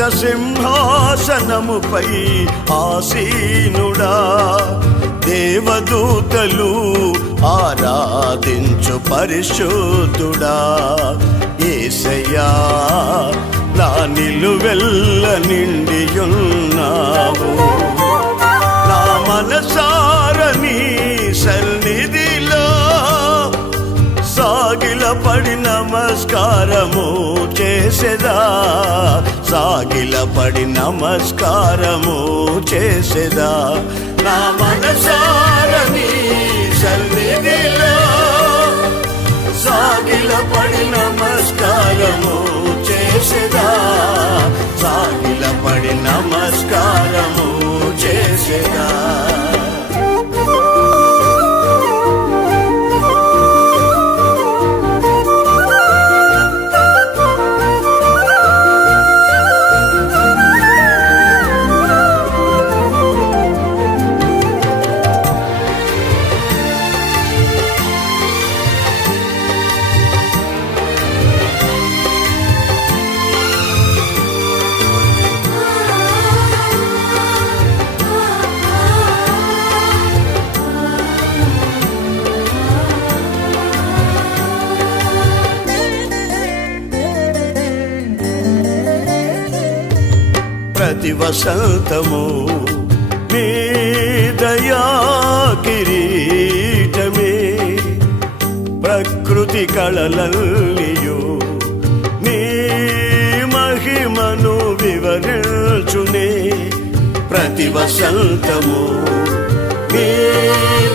సింహాసనముపై ఆసీనుడా దేవదూతలు ఆరాధించు పరిశుద్ధుడా. ఏసయ్యా నా నిలువెల్ల నిండియున్నావు. నా మనసారని సన్నిధిలో సాగిల పడి నమస్కారము చేసేదా. సాగిల పడి నమస్కారము చేసేదా? నా మనసారని సన్నిధిలో సాగిల పడి నమస్కారము చేసేదా? సాగిల పడి నమస్కారము చేసేదా? ప్రతి వసంతము నీ దయా కిరీటమే. ప్రకృతి కళలల్లియు నీ మహిమను వివరించునే. ప్రతి వసంతము నీ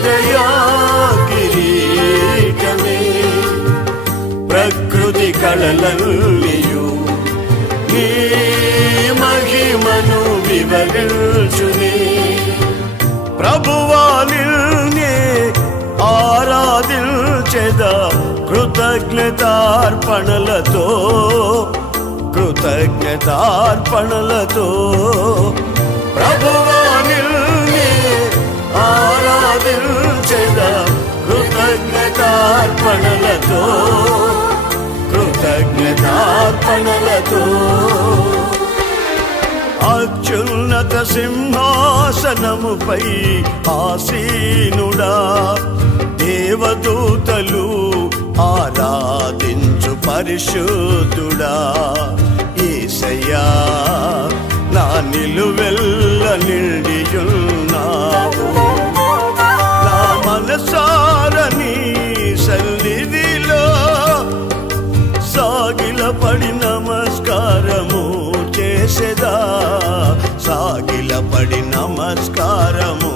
దయా కిరీటమే. ప్రకృతి కళలల్లి వివరించుని ప్రభువాలిల్నే ఆరాధించెద కృతజ్ఞతార్పణలతో కృతజ్ఞతార్పణలతో. ప్రభువాలిల్నే ఆరాధించెద కృతజ్ఞతార్పణలతో కృతజ్ఞతార్పణలతో. అత్యున్నత సింహాసనముపై ఆసీనుడా. దేవదూతలు ఆరాధించు పరిశుద్ధుడా. ఏసయ్యా నా నిలువెల్ సాగిల పడి నమస్కారము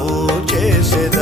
చేసేదా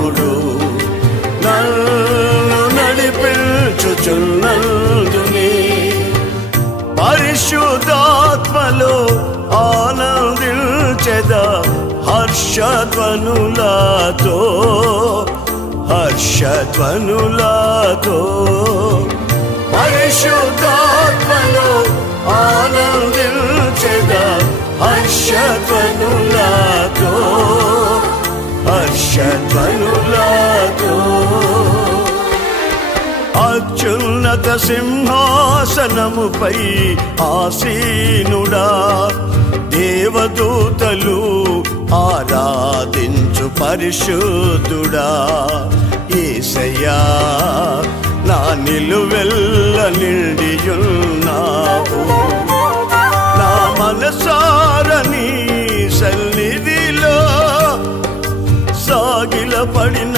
పరిశుద్ధాత్మలో ఆనందించెదా హర్షధ్వనులతో హర్షధ్వనులతో. పరిశుద్ధాత్మలో ఆనందించెద హర్షధ్వనులతో హర్షధ్వనులతో. ఉన్నత సింహాసనముపై ఆసీనుడా. దేవదూతలు ఆరాధించు పరిశుద్ధుడా. ఏసయ్యా నా నిలువెల్ల నిండియున్నావు. నా మనసారని సన్నిధిలో సాగిల పడిన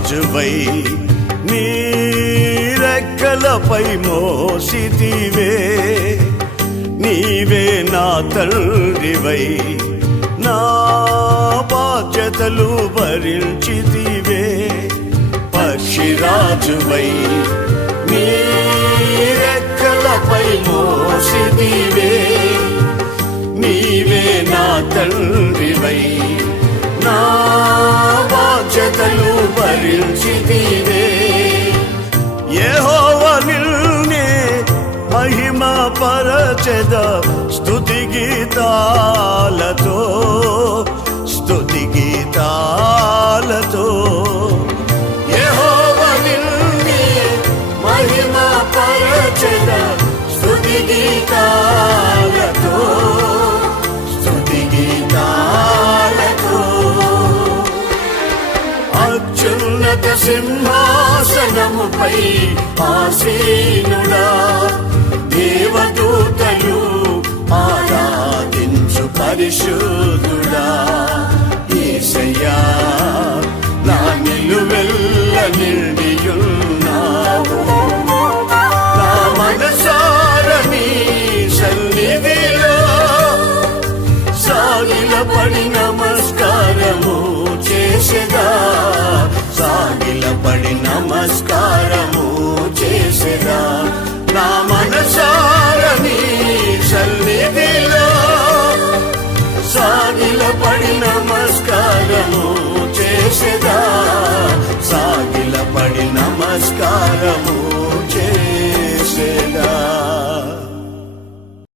రాజువై నీరెక్కలపై మోసితివే. నీవే నా తండ్రివై నా బాధ్యతలు భరించితివే. పక్షిరాజువై నీరెక్కలపై మోసితివే. నీవే నా తండ్రివై పరచెద స్థుతి గీతాలతో స్థుతి గీతాలతో. యెహోవ నిన్నే మహిమ గీతాలతో స్తుతి గీతాలతో. అత్యున్నత సింహాసనముపై ఆసీనుడా. దేవదూతలు ఆరాధించు పరిశుద్ధుడా. ఈశయ్యా నా నిలువెల్ల నిండియున్నావు. నా మనసారని సన్నిధిలో సాగిల పడి నమస్కారము చేసేదా? సాగిల పడి నమస్కారము చేసేదా? చేసేదా సాగిల పడి నమస్కారము